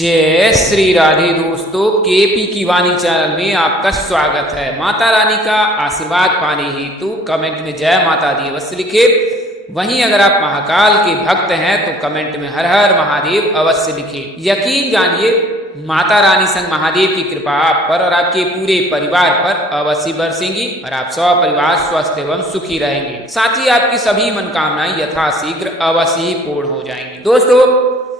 जय श्री राधे दोस्तों, केपी की वाणी चैनल में आपका स्वागत है। माता रानी का आशीर्वाद पाने हेतु कमेंट में जय माता दी अवश्य लिखे। वहीं अगर आप महाकाल के भक्त हैं तो कमेंट में हर हर महादेव अवश्य लिखे। यकीन जानिए माता रानी संग महादेव की कृपा आप पर और आपके पूरे परिवार पर अवश्य बरसेंगी और आप सब परिवार स्वस्थ एवं सुखी रहेंगे। साथ ही आपकी सभी मनोकामनाएं यथाशीघ्र अवश्य ही पूर्ण हो जाएंगी। दोस्तों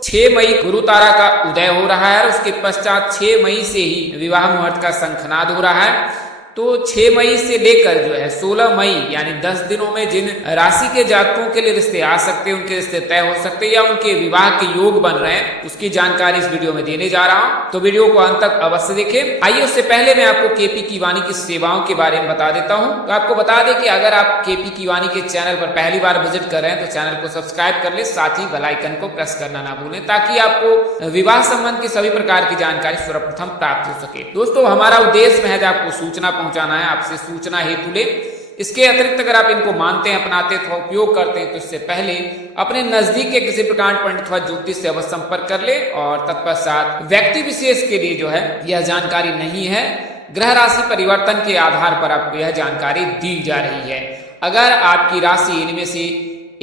6 मई गुरु तारा का उदय हो रहा है और उसके पश्चात 6 मई से ही विवाह मुहूर्त का शंखनाद हो रहा है। तो 6 मई से लेकर जो है 16 मई यानी 10 दिनों में जिन राशि के जातकों के लिए रिश्ते आ सकते हैं, उनके रिश्ते तय हो सकते हैं या उनके विवाह के योग बन रहे हैं, उसकी जानकारी इस वीडियो में देने जा रहा हूं। तो वीडियो को अंत तक अवश्य देखें। आइए उससे पहले मैं आपको केपी की वाणी की सेवाओं के बारे में बता देता हूं। तो आपको बता दें कि अगर आप केपी की वाणी के चैनल पर पहली बार विजिट कर रहे हैं तो चैनल को सब्सक्राइब कर ले, साथ ही बेल आइकन को प्रेस करना ना भूलें ताकि आपको विवाह संबंध की सभी प्रकार की जानकारी सर्वप्रथम प्राप्त हो सके। दोस्तों हमारा उद्देश्य महज आपको सूचना पहुंचाना है, आपसे सूचना हेतु ले। इसके अतिरिक्त अगर आप इनको मानते हैं, अपनाते हैं, उपयोग करते हैं तो इससे पहले अपने नजदीक के किसी प्रकार पंडित अथवा ज्योतिष से अवश्य संपर्क कर ले। और तत्पश्चात व्यक्ति विशेष के लिए जो है यह जानकारी नहीं है, ग्रह राशि परिवर्तन के आधार पर आपको यह जानकारी दी जा रही है। अगर आपकी राशि इनमें से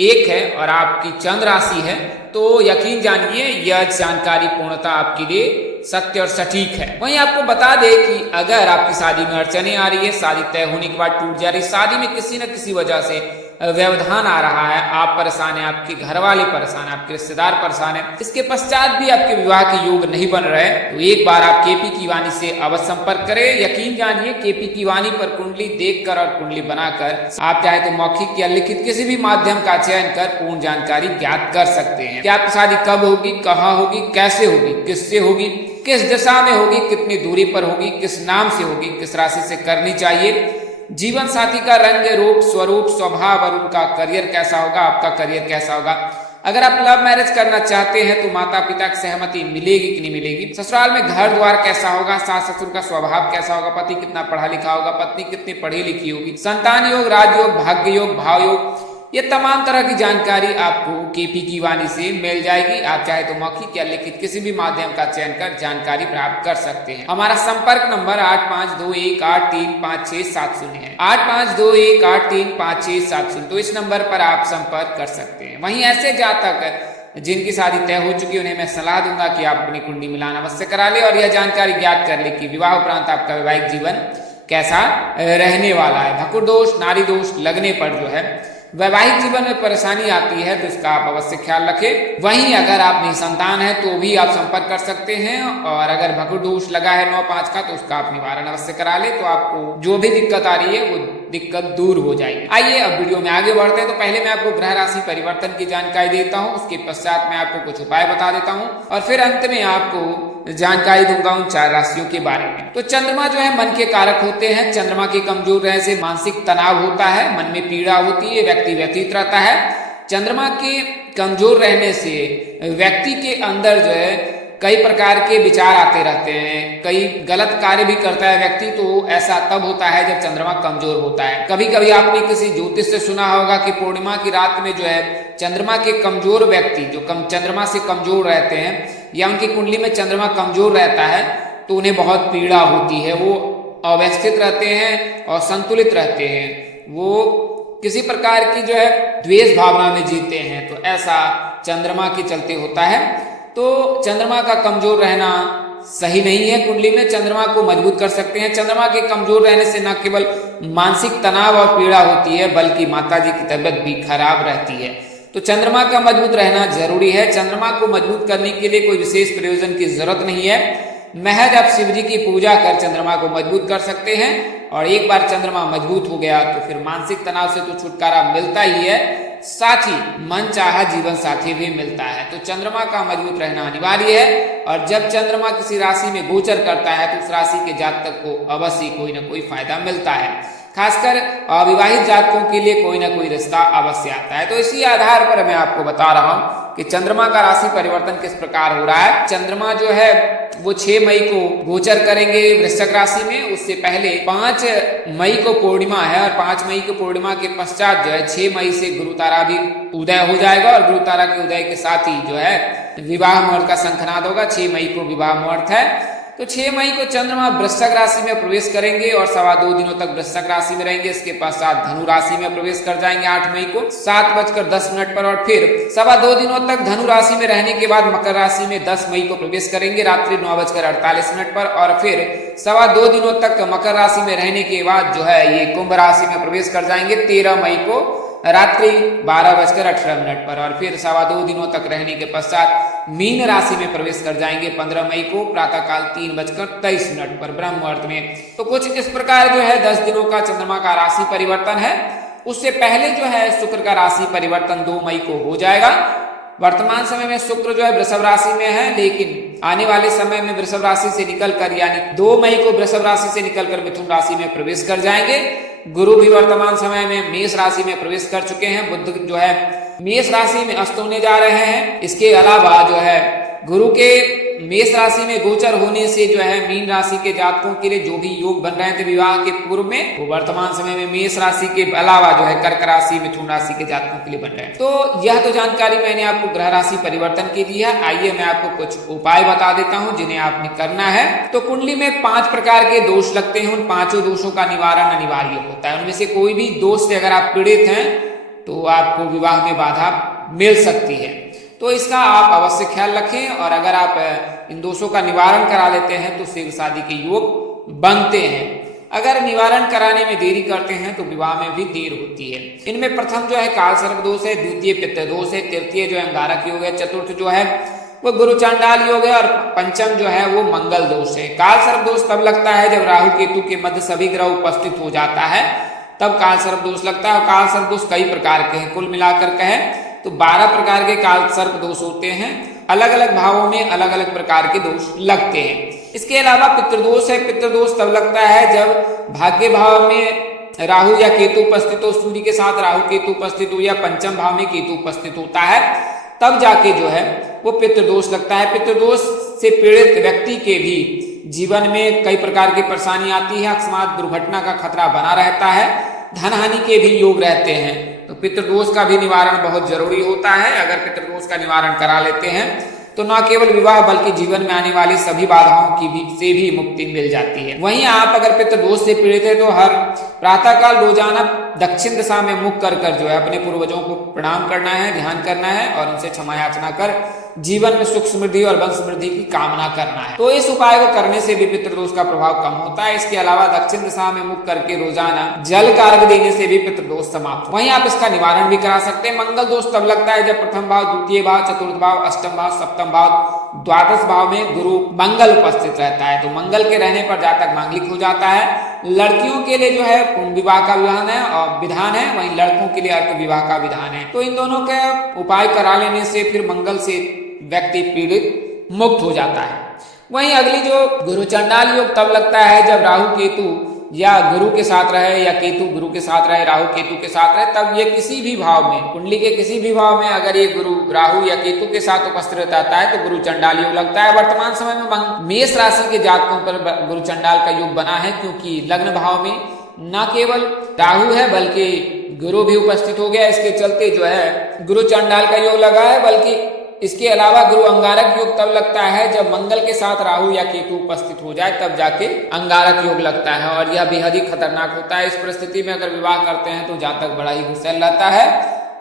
एक है और आपकी चंद्र राशि है तो यकीन जानिए यह जानकारी पूर्णतः आपके लिए सत्य और सटीक है। वहीं आपको बता दें कि अगर आपकी शादी में अड़चने आ रही है, शादी तय होने के बाद टूट जा रही है, शादी में किसी न किसी वजह से व्यवधान आ रहा है, आप परेशान है, आपके घर वाले परेशान है, आपके रिश्तेदार परेशान है, इसके पश्चात भी आपके विवाह के योग नहीं बन रहे तो एक बार आप केपी की वाणी से अवश्य संपर्क करें। यकीन जानिए केपी की वाणी पर कुंडली देखकर और कुंडली बनाकर आप चाहे तो मौखिक या लिखित किसी भी माध्यम का चयन कर पूर्ण जानकारी ज्ञात कर सकते हैं कि आपकी शादी कब होगी, कहाँ होगी, कैसे होगी, किससे होगी, किस दिशा में होगी, कितनी दूरी पर होगी, किस नाम से होगी, किस राशि से करनी चाहिए, जीवन साथी का रंग रूप स्वरूप स्वभाव और उनका करियर कैसा होगा, आपका करियर कैसा होगा। अगर आप लव मैरिज करना चाहते हैं तो माता पिता की सहमति मिलेगी कि नहीं मिलेगी, ससुराल में घर द्वार कैसा होगा, सास ससुर का स्वभाव कैसा होगा, पति कितना पढ़ा लिखा होगा, पत्नी कितनी पढ़ी लिखी होगी, संतान योग, राजयोग, भाग्य योग, भाव योग, ये तमाम तरह की जानकारी आपको केपी की वाणी से मिल जाएगी। आप चाहे तो मौखिक या लिखित किसी भी माध्यम का चयन कर जानकारी प्राप्त कर सकते हैं। हमारा संपर्क नंबर 8521835670 है, 8521835670। तो इस नंबर पर आप संपर्क कर सकते हैं। वहीं ऐसे जातक जिनकी शादी तय हो चुकी है उन्हें मैं सलाह दूंगा कि आप अपनी कुंडली मिलान अवश्य करा ले और यह जानकारी ज्ञात कर ले कि विवाह उपरांत आपका वैवाहिक जीवन कैसा रहने वाला है। भकुर दोष, नारी दोष लगने पर जो है वैवाहिक जीवन में परेशानी आती है तो इसका आप अवश्य ख्याल रखें। वहीं अगर आप निसंतान है तो भी आप संपर्क कर सकते हैं और अगर भकुर दोष लगा है 9-5 का तो उसका आप निवारण अवश्य करा ले तो आपको जो भी दिक्कत आ रही है वो दिक्कत दूर हो जाएगी। आइए अब वीडियो में आगे बढ़ते हैं। तो पहले मैं आपको ग्रह राशि परिवर्तन की जानकारी देता हूँ, उसके पश्चात मैं आपको कुछ उपाय बता देता हूँ और फिर अंत में आपको जानकारी दूंगा उन 4 राशियों के बारे में। तो चंद्रमा जो है मन के कारक होते हैं। चंद्रमा के कमजोर रहने से मानसिक तनाव होता है, मन में पीड़ा होती है, व्यक्ति व्यतीत रहता है। चंद्रमा के कमजोर रहने से व्यक्ति के अंदर जो है कई प्रकार के विचार आते रहते हैं, कई गलत कार्य भी करता है व्यक्ति। तो ऐसा तब होता है जब चंद्रमा कमजोर होता है। कभी कभी आपने किसी ज्योतिष से सुना होगा कि पूर्णिमा की रात में जो है चंद्रमा के कमजोर व्यक्ति जो चंद्रमा से कमजोर रहते हैं या उनकी कुंडली में चंद्रमा कमजोर रहता है तो उन्हें बहुत पीड़ा होती है, वो अव्यवस्थित रहते हैं और संतुलित रहते हैं, वो किसी प्रकार की जो है द्वेष भावना में जीते हैं। तो ऐसा चंद्रमा के चलते होता है। तो चंद्रमा का कमजोर रहना सही नहीं है। कुंडली में चंद्रमा को मजबूत कर सकते हैं। चंद्रमा के कमजोर रहने से न केवल मानसिक तनाव और पीड़ा होती है बल्कि माता जी की तबीयत भी खराब रहती है। तो चंद्रमा का मजबूत रहना जरूरी है। चंद्रमा को मजबूत करने के लिए कोई विशेष प्रयोजन की जरूरत नहीं है, महज आप शिव जी की पूजा कर चंद्रमा को मजबूत कर सकते हैं। और एक बार चंद्रमा मजबूत हो गया तो फिर मानसिक तनाव से तो छुटकारा मिलता ही है, साथ ही मन चाहा जीवन साथी भी मिलता है। तो चंद्रमा का मजबूत रहना अनिवार्य है। और जब चंद्रमा किसी राशि में गोचर करता है तो उस राशि के जातक को अवश्य कोई ना कोई फायदा मिलता है। खासकर अविवाहित जातकों के लिए कोई ना कोई रिश्ता अवश्य आता है। तो इसी आधार पर मैं आपको बता रहा हूं कि चंद्रमा का राशि परिवर्तन किस प्रकार हो रहा है। चंद्रमा जो है वो 6 मई को गोचर करेंगे वृश्चिक राशि में। उससे पहले 5 मई को पूर्णिमा है और 5 मई की पूर्णिमा के पश्चात जो है 6 मई से गुरु तारा भी उदय हो जाएगा और गुरु तारा के उदय के साथ ही जो है विवाह मुहूर्त का शंखनाद होगा। 6 मई को विवाह मुहूर्त है। तो 6 मई को चंद्रमा वृश्चिक राशि में प्रवेश करेंगे और 2.25 दिनों तक वृश्चिक राशि में रहेंगे। इसके पश्चात धनु राशि में प्रवेश कर जाएंगे 8 मई को 7:10 पर और फिर 2.25 दिनों तक धनु राशि में रहने के बाद मकर राशि में 10 मई को प्रवेश करेंगे रात्रि 9:48 पर और फिर 2.25 दिनों तक मकर राशि में रहने के बाद जो है ये कुंभ राशि में प्रवेश कर जाएंगे 13 मई को रात्रि 12:18 पर और फिर 2.25 दिनों तक रहने के पश्चात मीन राशि में प्रवेश कर जाएंगे 15 मई को प्रातःकाल 3:23 पर ब्रह्म मुहूर्त में। तो कुछ इस प्रकार जो है 10 दिनों का चंद्रमा का राशि परिवर्तन है। उससे पहले जो है शुक्र का राशि परिवर्तन 2 मई को हो जाएगा। वर्तमान समय में शुक्र जो है वृषभ राशि में है, लेकिन आने वाले समय में वृषभ राशि से निकलकर यानी 2 मई को वृषभ राशि से निकलकर मिथुन राशि में प्रवेश कर जाएंगे। गुरु भी वर्तमान समय में मेष राशि में प्रवेश कर चुके हैं। बुध जो है मेष राशि में अस्त होने जा रहे हैं। इसके अलावा जो है गुरु के मेष राशि में गोचर होने से जो है मीन राशि के जातकों के लिए जो भी योग बन रहे थे विवाह के पूर्व में, वो वर्तमान समय में मेष राशि के अलावा जो है कर्क राशि मिथुन राशि के जातकों के लिए बन रहे हैं। तो यह तो जानकारी मैंने आपको ग्रह राशि परिवर्तन की दी है। आइए मैं आपको कुछ उपाय बता देता हूं जिन्हें आपने करना है। तो कुंडली में 5 प्रकार के दोष लगते हैं। उन 5 दोषों का निवारण अनिवार्य होता है। उनमें से कोई भी दोष से अगर आप पीड़ित हैं तो आपको विवाह में बाधा मिल सकती है। तो इसका आप अवश्य ख्याल रखें और अगर आप इन दोषों का निवारण करा लेते हैं तो शीघ्र शादी के योग बनते हैं। अगर निवारण कराने में देरी करते हैं तो विवाह में भी देर होती है। इनमें प्रथम जो है काल सर्प दोष है, द्वितीय पितृ दोष है, तृतीय जो है अंगारक योग है, चतुर्थ जो है वो गुरु चांडाल योग है और पंचम जो है वो मंगल दोष है। काल सर्प दोष तब लगता है जब राहु केतु के मध्य सभी ग्रह उपस्थित हो जाता है, तब काल सर्प दोष लगता है। और काल सर्प दोष कई प्रकार के हैं, कुल मिलाकर कहें तो 12 प्रकार के काल सर्प दोष होते हैं। अलग अलग भावों में अलग अलग प्रकार के दोष लगते हैं। इसके अलावा पितृदोष है। पितृदोष तब लगता है जब भाग्य भाव में राहु या केतु उपस्थित हो, सूर्य के साथ राहु केतु उपस्थित हो या पंचम भाव में केतु उपस्थित होता है, तब जाके जो है वो पितृदोष लगता है। पितृदोष से पीड़ित व्यक्ति के भी जीवन में कई प्रकार की परेशानी आती है। अकस्मात दुर्घटना का खतरा बना रहता है, धन हानि के भी योग रहते हैं। तो पितृदोष का भी निवारण बहुत जरूरी होता है। अगर पितृदोष का निवारण करा लेते हैं तो न केवल विवाह बल्कि जीवन में आने वाली सभी बाधाओं की भी से भी मुक्ति मिल जाती है। वहीं आप अगर पितृदोष से पीड़ित है तो हर प्रातःकाल रोजाना दक्षिण दिशा में मुख कर जो है अपने पूर्वजों को प्रणाम करना है, ध्यान करना है और उनसे क्षमा याचना कर जीवन में सुख समृद्धि और वंश वृद्धि की कामना करना है। तो इस उपाय को करने से भी पितृदोष का प्रभाव कम होता है। इसके अलावा दक्षिण दिशा में मुख करके रोजाना जल का अर्घ देने से भी पितृदोष समाप्त। वहीं आप इसका निवारण भी करा सकते हैं। मंगल दोष तब लगता है जब प्रथम भाव, द्वितीय भाव, चतुर्थ भाव, अष्टम भाव, सप्तम भाव, द्वादश भाव में गुरु मंगल उपस्थित रहता है। तो मंगल के रहने पर जातक मांगलिक हो जाता है। लड़कियों के लिए जो है पूर्ण विवाह का विधान है और विधान है, वहीं लड़कों के लिए अर्क विवाह का विधान है। तो इन दोनों के उपाय करा लेने से फिर मंगल से व्यक्ति पीड़ित मुक्त हो जाता है। वहीं अगली जो गुरु चंडाल योग तब लगता है जब राहु केतु या गुरु के साथ रहे या केतु गुरु के साथ रहे, राहु केतु के साथ रहे, तब ये किसी भी भाव में, कुंडली के किसी भी भाव में अगर ये गुरु राहु या केतु के साथ उपस्थित रहता है तो गुरु चंडाल योग लगता है। वर्तमान समय में मेष राशि के जातकों पर गुरु चंडाल का योग बना है, क्योंकि लग्न भाव में न केवल राहु है बल्कि गुरु भी उपस्थित हो गया। इसके चलते जो है गुरु चंडाल का योग लगा है। बल्कि इसके अलावा गुरु अंगारक योग तब लगता है जब मंगल के साथ राहु या केतु उपस्थित हो जाए, तब जाके अंगारक योग लगता है और यह बेहद ही खतरनाक होता है। इस परिस्थिति में अगर विवाह करते हैं तो जातक बड़ा ही गुस्सैल रहता है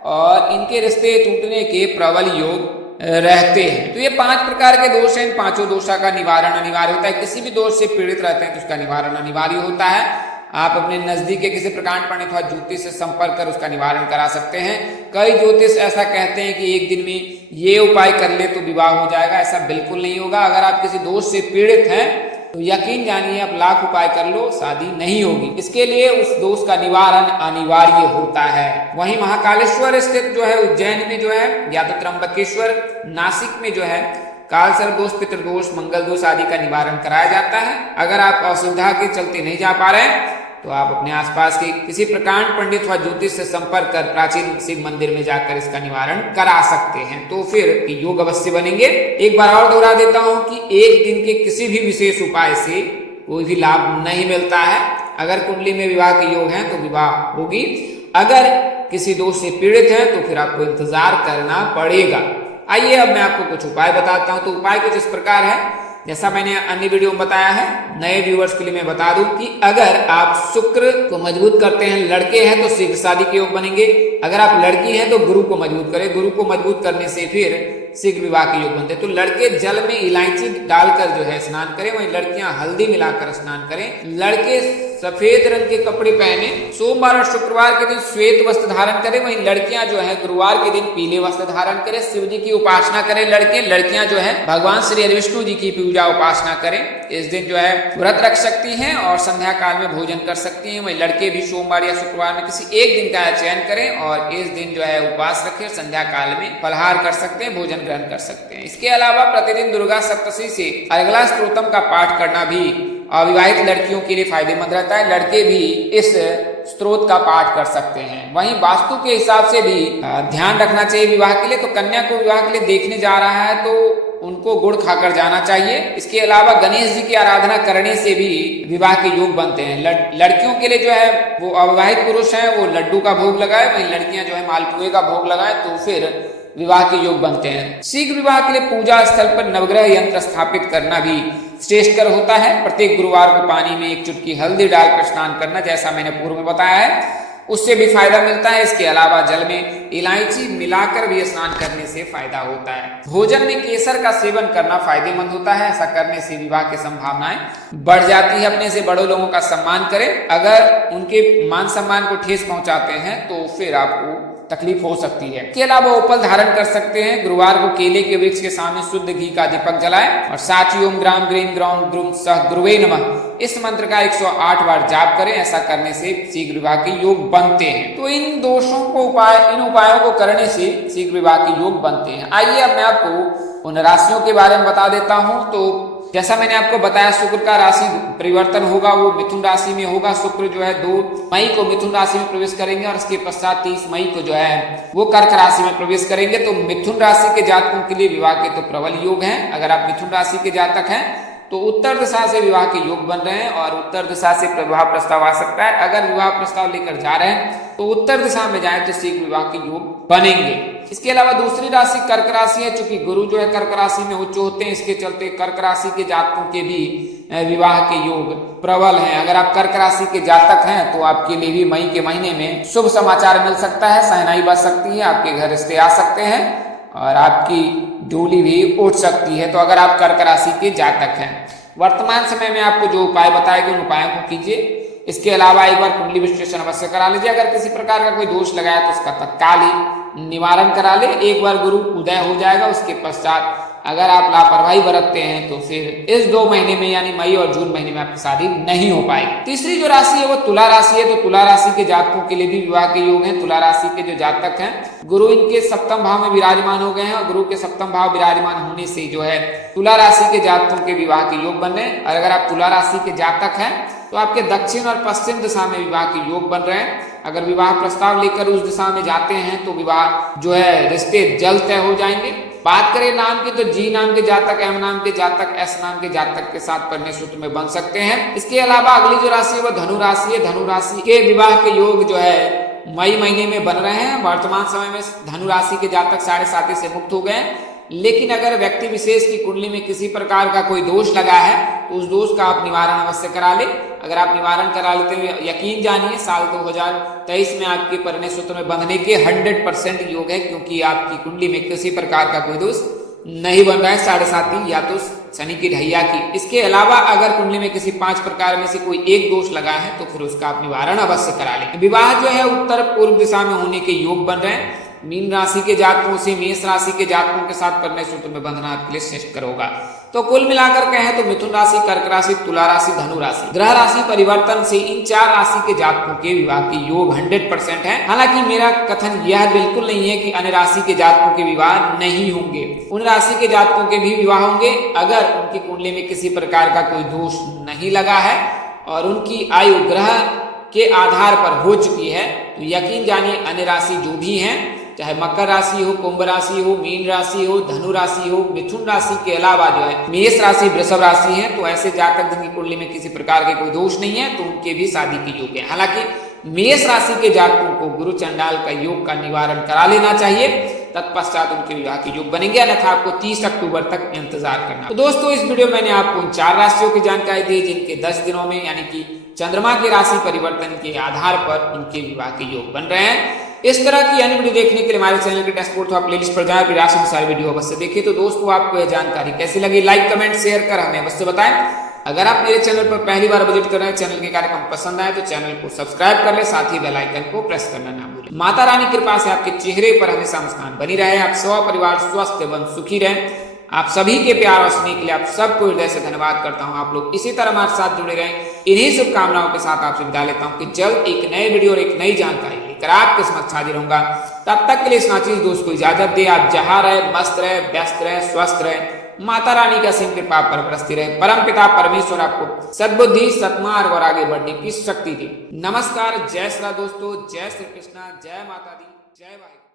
और इनके रिश्ते टूटने के प्रबल योग रहते हैं। तो ये 5 प्रकार के दोष हैं। इन 5 दोषों का निवारण अनिवार्य होता है। किसी भी दोष से पीड़ित रहते हैं तो उसका निवारण अनिवार्य होता है। आप अपने नजदीक के किसी प्रकांड पंडित अथवा ज्योतिष से संपर्क कर उसका निवारण करा सकते हैं। कई ज्योतिष ऐसा कहते हैं कि एक दिन में ये उपाय कर ले तो विवाह हो जाएगा। ऐसा बिल्कुल नहीं होगा। अगर आप किसी दोष से पीड़ित हैं तो यकीन जानिए आप लाख उपाय कर लो, शादी नहीं होगी। इसके लिए उस दोष का निवारण अनिवार्य होता है। वहीं महाकालेश्वर स्थित जो है उज्जैन में जो है, या तो त्र्यंबकेश्वर, नासिक में जो है काल सर्प दोष, पितृदोष, मंगल दोष आदि का निवारण कराया जाता है। अगर आप असुविधा के चलते नहीं जा पा रहे हैं तो आप अपने आसपास के किसी प्रकांड पंडित व ज्योतिष से संपर्क कर प्राचीन शिव मंदिर में जाकर इसका निवारण करा सकते हैं, तो फिर योग अवश्य बनेंगे। एक बार और दोहरा देता हूं कि एक दिन के किसी भी विशेष उपाय से कोई भी लाभ नहीं मिलता है। अगर कुंडली में विवाह के योग हैं तो विवाह होगी, अगर किसी दोष से पीड़ित है तो फिर आपको इंतजार करना पड़ेगा। आइए अब मैं आपको कुछ उपाय बताता हूं। तो उपाय कुछ इस प्रकार है, जैसा मैंने अन्य वीडियो में बताया है। नए व्यूअर्स के लिए मैं बता दूं कि अगर आप शुक्र को मजबूत करते हैं, लड़के हैं तो शीघ्र शादी के योग बनेंगे। अगर आप लड़की हैं तो गुरु को मजबूत करें, गुरु को मजबूत करने से फिर शीघ्र विवाह के योग बनते हैं। तो लड़के जल में इलायची डालकर जो है स्नान करें, वहीं लड़कियां हल्दी मिलाकर स्नान करें। लड़के सफेद रंग के कपड़े पहने, सोमवार और शुक्रवार के दिन श्वेत वस्त्र धारण करें, वहीं लड़कियां जो है गुरुवार के दिन पीले वस्त्र धारण करें। शिव जी की उपासना करें लड़कियां जो है भगवान श्री हरि विष्णु जी की पूजा उपासना करें। इस दिन जो है व्रत रख सकती हैं और संध्या काल में भोजन कर सकती हैं। वहीं लड़के भी सोमवार या शुक्रवार में किसी एक दिन का चयन करें और इस दिन जो है उपवास रखें। संध्या काल में फलाहार कर सकते हैं, भोजन ग्रहण कर सकते हैं। इसके अलावा प्रतिदिन दुर्गा सप्तशती से अर्गला स्तोत्रम का पाठ करना भी अविवाहित लड़कियों के लिए फायदेमंद रहता है। लड़के भी इस स्त्रोत का पाठ कर सकते हैं। वहीं वास्तु के हिसाब से भी ध्यान रखना चाहिए विवाह के लिए। तो कन्या को विवाह के लिए देखने जा रहा है तो उनको गुड़ खाकर जाना चाहिए। इसके अलावा गणेश जी की आराधना करने से भी विवाह के योग बनते हैं। लड़कियों के लिए जो है वो अविवाहित पुरुष है वो लड्डू का भोग लगाए, वहीं लड़कियां जो है मालपुए का भोग लगाए, तो फिर विवाह के योग बनते हैं। शीघ्र विवाह के लिए पूजा स्थल पर नवग्रह यंत्र स्थापित करना भी श्रेष्ठकर होता है। प्रत्येक गुरुवार को पानी में एक चुटकी हल्दी डालकर स्नान करना, जैसा मैंने पूर्व में बताया है, उससे भी फायदा मिलता है। इसके अलावा जल में इलायची मिलाकर भी स्नान करने से फायदा होता है। भोजन में केसर का सेवन करना फायदेमंद होता है। ऐसा करने से विवाह की संभावनाएं बढ़ जाती है। अपने से बड़े लोगों का सम्मान करें। अगर उनके मान सम्मान को ठेस पहुंचाते हैं तो फिर आपको तकलीफ हो सकती है। इसके अलावा उपल धारण कर सकते हैं। गुरुवार को केले के वृक्ष के सामने शुद्ध घी का दीपक जलाएं और साथ ही ओम ग्राम ग्रीम ग्राम ग्रुम सह गुरुवे नमः इस मंत्र का 108 बार जाप करें। ऐसा करने से शीघ्र विवाह के योग बनते हैं। तो इन उपायों को करने से शीघ्र विवाह के योग बनते हैं। आइए अब मैं आपको उन राशियों के बारे में बता देता हूं। तो जैसा मैंने आपको बताया, शुक्र का राशि परिवर्तन होगा, वो मिथुन राशि में होगा। शुक्र जो है 2 मई को मिथुन राशि में प्रवेश करेंगे और इसके पश्चात 30 मई को जो है वो कर्क राशि में प्रवेश करेंगे। तो मिथुन राशि के जातकों के लिए विवाह के तो प्रबल योग हैं। अगर आप मिथुन राशि के जातक हैं तो उत्तर दिशा से विवाह के योग बन रहे हैं और उत्तर दिशा से विवाह प्रस्ताव आ सकता है। अगर विवाह प्रस्ताव लेकर जा रहे हैं तो उत्तर दिशा में जाए तो शीघ्र विवाह के योग बनेंगे। इसके अलावा दूसरी राशि कर्क राशि है। चूंकि गुरु जो है कर्क राशि में उच्च होते हैं, इसके चलते कर्क राशि के जातकों के भी विवाह के योग प्रबल हैं। अगर आप कर्क राशि के जातक हैं तो आपके लिए भी मई के महीने में शुभ समाचार मिल सकता है, सहनाई बच सकती है, आपके घर रिश्ते आ सकते हैं और आपकी डोली भी उठ सकती है। तो अगर आप कर्क राशि के जातक हैं, वर्तमान समय में आपको जो उपाय बताए गए उन उपायों को कीजिए। इसके अलावा एक बार कुंडली विश्लेषण अवश्य करा लीजिए। अगर किसी प्रकार का कोई दोष लगाया तो उसका तत्काल ही निवारण करा ले। एक बार गुरु उदय हो जाएगा, उसके पश्चात अगर आप लापरवाही बरतते हैं तो फिर इस 2 महीने में यानी मई और जून महीने में आपकी शादी नहीं हो पाएगी। तीसरी जो राशि है वो तुला राशि है। तो तुला राशि के जातकों के लिए भी विवाह के योग हैं। तुला राशि के जो जातक हैं, गुरु इनके सप्तम भाव में विराजमान हो गए हैं और गुरु के सप्तम भाव विराजमान होने से जो है तुला राशि के जातकों के विवाह के योग बन रहे हैं। और अगर आप तुला राशि के जातक हैं तो आपके दक्षिण और पश्चिम दिशा में विवाह के योग बन रहे हैं। अगर विवाह प्रस्ताव लेकर उस दिशा में जाते हैं तो विवाह जो है रिश्ते जल्द तय हो जाएंगे। बात करें नाम की तो जी नाम के जातक, एम नाम के जातक, एस नाम के जातक के साथ परिणय सूत्र में बन सकते हैं। इसके अलावा अगली जो राशि है वो धनु राशि है। धनु राशि के विवाह के योग जो है मई महीने में बन रहे हैं। वर्तमान समय में धनु राशि के जातक 7.5 से मुक्त हो गए। लेकिन अगर व्यक्ति विशेष की कुंडली में किसी प्रकार का कोई दोष लगा है तो उस दोष का आप निवारण अवश्य करा ले। अगर आप निवारण करा लेते हैं, यकीन जानिए साल 2023 में आपके परिणय सूत्र में बंधने के 100% योग है, क्योंकि आपकी कुंडली में किसी प्रकार का कोई दोष नहीं बन रहा है। 7.5 या तो शनि की ढैया की। इसके अलावा अगर कुंडली में किसी 5 प्रकार में से कोई एक दोष लगा है तो फिर उसका आप निवारण अवश्य करा लें। विवाह जो है उत्तर पूर्व दिशा में होने के योग बन रहे हैं। मीन राशि के जातकों से मेष राशि के जातकों के साथ परिणय सूत्र में बंधना आपके लिए श्रेष्ठ होगा। तो कुल मिलाकर कहें तो मिथुन राशि, कर्क राशि, तुला राशि, धनु राशि, ग्रह राशि परिवर्तन से इन 4 राशि के जातकों के विवाह के योग 100% है। हालांकि मेरा कथन यह बिल्कुल नहीं है कि अन्य राशि के जातकों के विवाह नहीं होंगे। उन राशि के जातकों के भी विवाह होंगे अगर उनकी कुंडली में किसी प्रकार का कोई दोष नहीं लगा है और उनकी आयु ग्रह के आधार पर हो चुकी है। तो यकीन जानिए अन्य राशि जो भी हैं, चाहे मकर राशि हो, कुंभ राशि हो, मीन राशि हो, धनु राशि हो, मिथुन राशि के अलावा जो है मेष राशि, वृषभ राशि है, तो ऐसे जातक जिनकी कुंडली में किसी प्रकार के कोई दोष नहीं है तो उनके भी शादी के योग है। हालांकि मेष राशि के जातकों को गुरु चंडाल का योग का निवारण करा लेना चाहिए, तत्पश्चात उनके विवाह के योग बनेंगे, अन्यथा आपको 30 अक्टूबर तक इंतजार करना। तो दोस्तों इस वीडियो में मैंने आपको उन 4 राशियों की जानकारी दी जिनके 10 दिनों में यानी कि चंद्रमा के राशि परिवर्तन के आधार पर इनके विवाह के योग बन रहे हैं। इस तरह की अन्य वीडियो देखने के लिए हमारे चैनल के डैशबोर्ड तो प्लेलिस्ट पर जाए, राशि की सारी वीडियो अवश्य देखिए। तो दोस्तों आपको यह जानकारी कैसी लगी, लाइक कमेंट शेयर कर हमें अवश्य बताएं। अगर आप मेरे चैनल पर पहली बार विजिट कर रहे हैं, चैनल के कार्यक्रम पसंद आए तो चैनल को सब्सक्राइब कर ले, साथ ही बेल आइकन को प्रेस करना ना भूलें। माता रानी कृपा से आपके चेहरे पर हमेशा मुस्कान बनी रहे, आप परिवार स्वस्थ एवं सुखी रहें। आप सभी के प्यार और स्नेह के लिए आप सबको हृदय से धन्यवाद करता हूं। आप लोग इसी तरह हमारे साथ जुड़े रहें। इन्हीं शुभकामनाओं के साथ आपसे विदा लेता हूं कि जल्द एक नए वीडियो और एक नई जानकारी लेकर आपके समक्ष हाजिर रहूंगा। तब तक के लिए इस नाचीज दोस्त को इजाजत दे। आप जहां रहे मस्त रहे, व्यस्त रहे, स्वस्थ रहे, माता रानी का सिंह कृपा पर बरसती रहे। परम पिता परमेश्वर आपको सद्बुद्धि, सत्मार्ग और आगे बढ़ने की शक्ति दे। नमस्कार, जय श्री दोस्तों, जय श्री कृष्णा, जय माता दी, जय वाहिगुरु।